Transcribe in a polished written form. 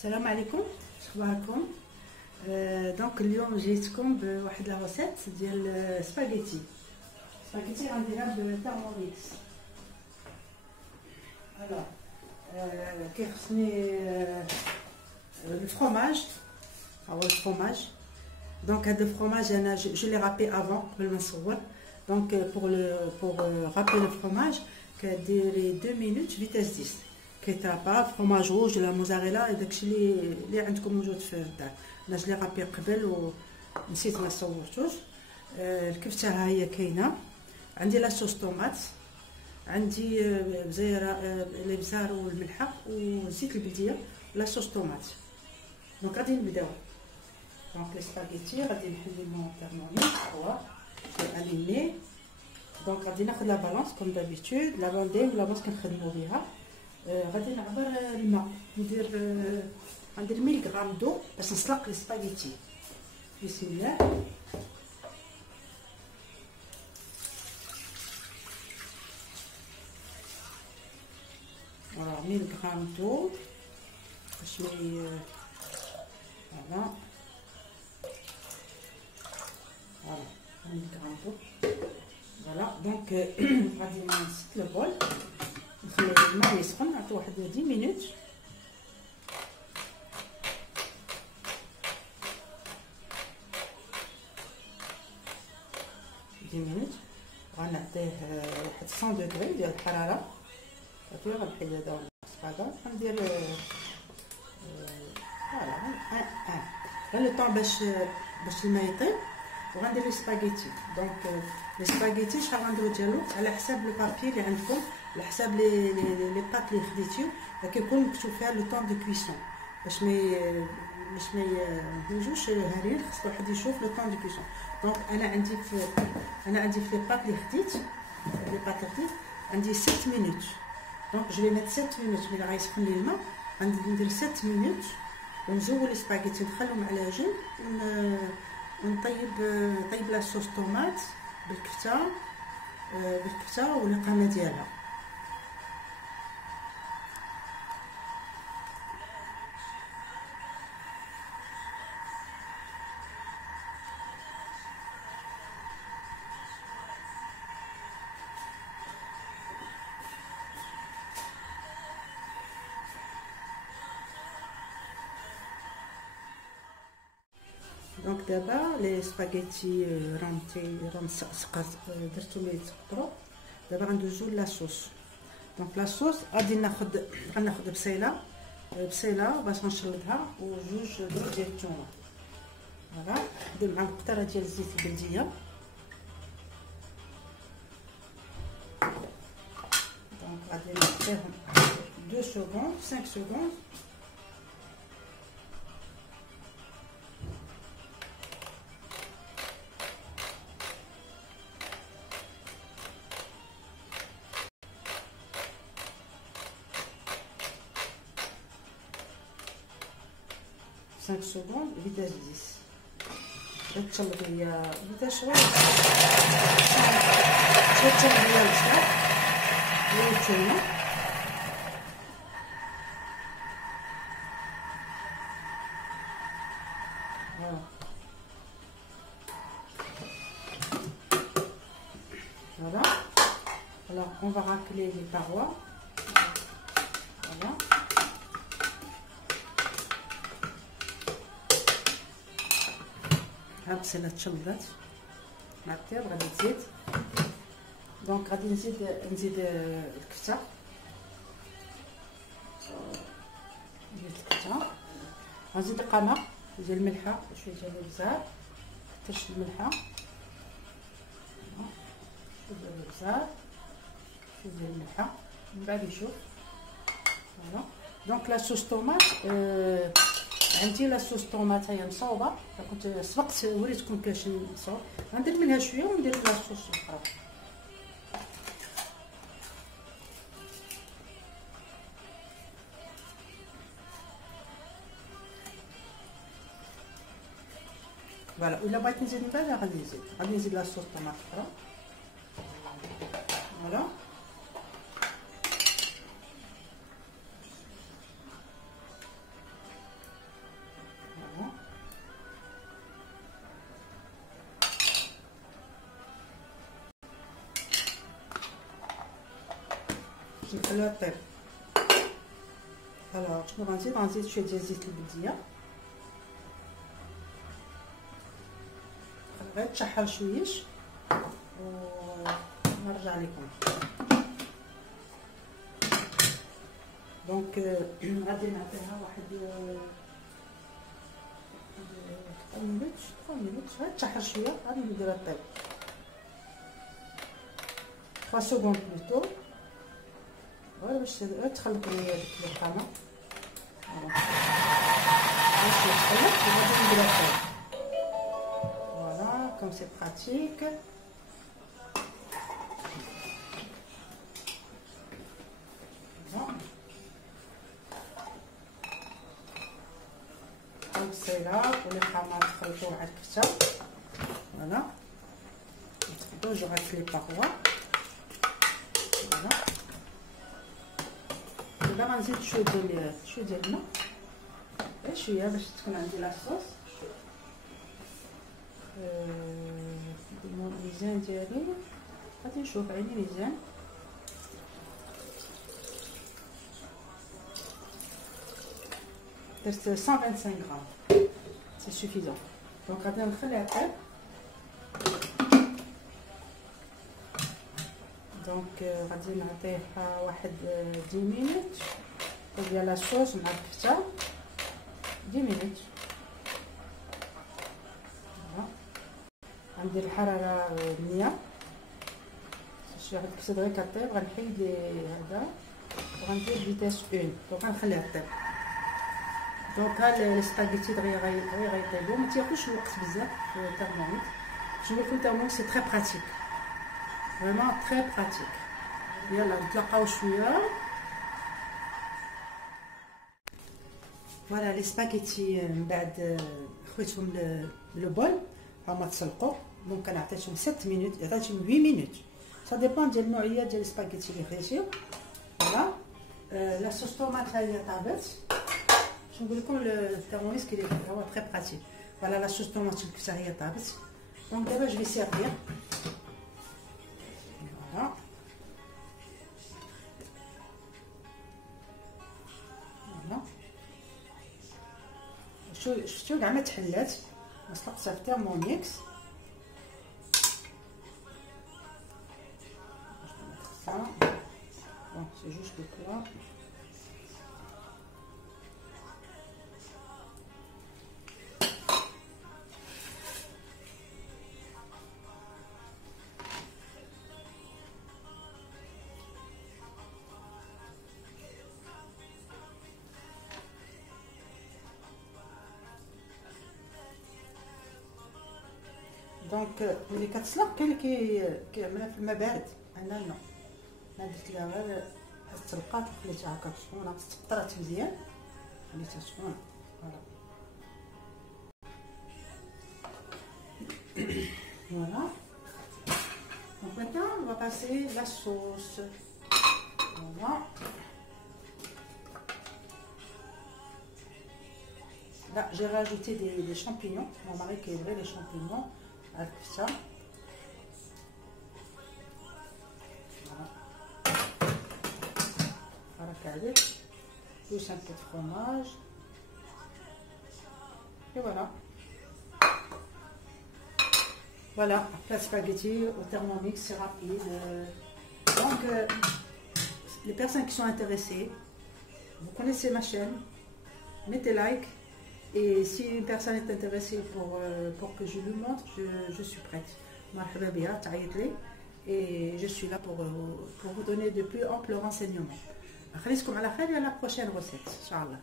السلام عليكم، شخباركم؟ دونك اليوم جيتكم بواحد لا روسيت ديال سباغيتي غنديرها بتيرموميكس. فوالا كيخصني الفرomage. هو الفرomage. دونك هذا الفرomage انا جو لي رابي افون قبل ما نصور. دونك بور رابي الفرomage كديري 2 مينوت فيتاس 10 كيترابا فرomage روج ولا موزاريلا، داكشي اللي عندكم موجود في الدار. انا جلي رابي قبل ونسيت ما صورتوش. الكفته ها هي كاينه. عندي لاصوص طوماط، عندي بزيره الابزار والملحه وزيت البلديه لاصوص طوماط. دونك غادي نبداو. دونك لي سباغيتي غادي نحليهم ترموميتر هو اليمي. دونك غادي ناخذ لا بالونس كوم دابيتود، لا باندي ولا باش كنخدمو بها. غادي نعبر الماء، ندير 100 غرام دو باش نسلق لي سباغيتي. بسم الله. فوالا 100 غرام دو باش مي فوالا 100 غرام دو. فوالا دونك غادي نسد البول، نخلي الماء يسخن، نعطي واحد 10 مينوت. غنعطيه واحد 100 دوغري ديال الحراره. صافي غنحيد هذا ونقص غندير فوالا غير لو طون باش الماء يطيب، وغندير لي سباغيتي. دونك لي سباغيتي شحال غنديرو ديالو على حساب لو بابي اللي عندكم، على حساب لي بات اللي خديتيو، كيكون مكتوب فيها لو طون دو كويسون باش ما يجوش هارين. خص واحد يشوف لو طون دو كويسون. دونك انا عندي في لي بات اللي خديت عندي 7 مينوت. دونك جو لي ميت 7 مينوت. ملي غيسخن لي الماء غندير 7 مينوت ونزول لي سباغيتي نخليهم على جنب، ونطيب لاصوص طوماط بالكفته والقامه ديالها. دونك دابا لي سباغيتي راهم سقط، درتهم يتقطروا. دابا غندوزو لاصوص. دونك لاصوص غناخد بصيله باش نشلطها، وجوج دروج ديال الثومه. فوالا ندير معاهم قطره ديال الزيت البلديه. دونك غادي نعطيهم 2 سكوند 5 سكوند. سكوند فيتاس 10. تشلط هي فيتاس شويه تشلط هي البصل والثومه. Voilà. Alors on va racler les parois. Voilà. البصله تشلطات مع الطياب، غادي تزيد. دونك غادي نزيد الكفته. غنزيد القامه ديال الملحه وشويه ديال الابزار، حتى الملحه، شويه ديال الابزار، شويه ديال الملحه، من بعد نشوف. فوالا دونك لاصوص طوماط. عندي لاصوص طوماط هي مصوبه، كنت سبقت وريتكم كيفاش نصوب. غندير منها شويه وندير لاصوص اخرى. فوالا الا بغيت نزيد من بعد غادي نزيد لاصوص طوماط اخرى. فوالا باش نخليها طيب. الوغ شنو غنزيد شويه ديال زيت البلديه، غير تشحر شويش ونرجع لكم. دونك غادي نعطيها واحد 3 مينوت غير تشحر شويه، غادي نديرها طيب 3 سكوند بلوتو، غير باش تخلط لي الخامه. Voilà, comme c'est pratique. Donc c'est là pour les خامات تخلطوا مع الكفته. Voilà. تخلطوا جو رات لي باغوا. Voilà. دابا غنزيد شويه ديال الماء، غير شويه باش تكون عندي لاصوص. الميزان ديالي غادي نشوف عيني ميزان، درت 125 غرام سي سوفيزون. دونك غادي نخليها طيب. دونك غادي نعطيها واحد 10 مينوت ديال لاصوص مع الكفته، 10 مينوت. غندير الحراره 100 شي واحد الكبسه غير كطيب، غنحيد لي هذا وغندير فيتاس 1. دونك غنخليها طيب. دونك ها لي سباغيتي دغيا غيطيبو، ما تياخذش الوقت بزاف في الترمومتر. باش نقول لكم الترمومتر سي تري براتيك، فريمون تري براتيك. يلا نتلاقاو شويه. فوالا لي سباغيتي من بعد خويتهم لو بول هما تسلقوا. دونك انا عطيتهم 7 مينوت، عطيتهم 8 مينوت، سا ديبون ديال النوعيه ديال السباغيتي اللي خديتيو. فوالا لا صوص طوماط هي طابت. باش نقول لكم الترمومتر كي هو تري براتيك. فوالا لا صوص طوماط الكبسه هي طابت. دونك دابا جو في سيرفير. فوالا فوالا شفتو كاع ما تحلات، مسلقتها في ترموميكس. Bon, c'est juste que là. دونك ملي كتسلق كاين اللي كيعملها في الماء بارد، انا لا، انا درت لها غير تسلقات وخليتها هكا سخونه، تقطرات مزيان خليتها سخونه. فوالا دونك maintenant on va passer la sauce. Voilà. Là j'ai rajouté des champignons, mon mari qui élevait les champignons avec ça. Plus un peu de fromage et voilà. Voilà, plat spaghetti au Thermomix, c'est rapide. Donc les personnes qui sont intéressées, vous connaissez ma chaîne, mettez like, et si une personne est intéressée pour que je lui montre, je suis prête. Marhaba biha, ta'ayit li, et je suis là pour vous donner de plus amples renseignements. خليكم على خير، à la prochaine recette, Inch'Allah.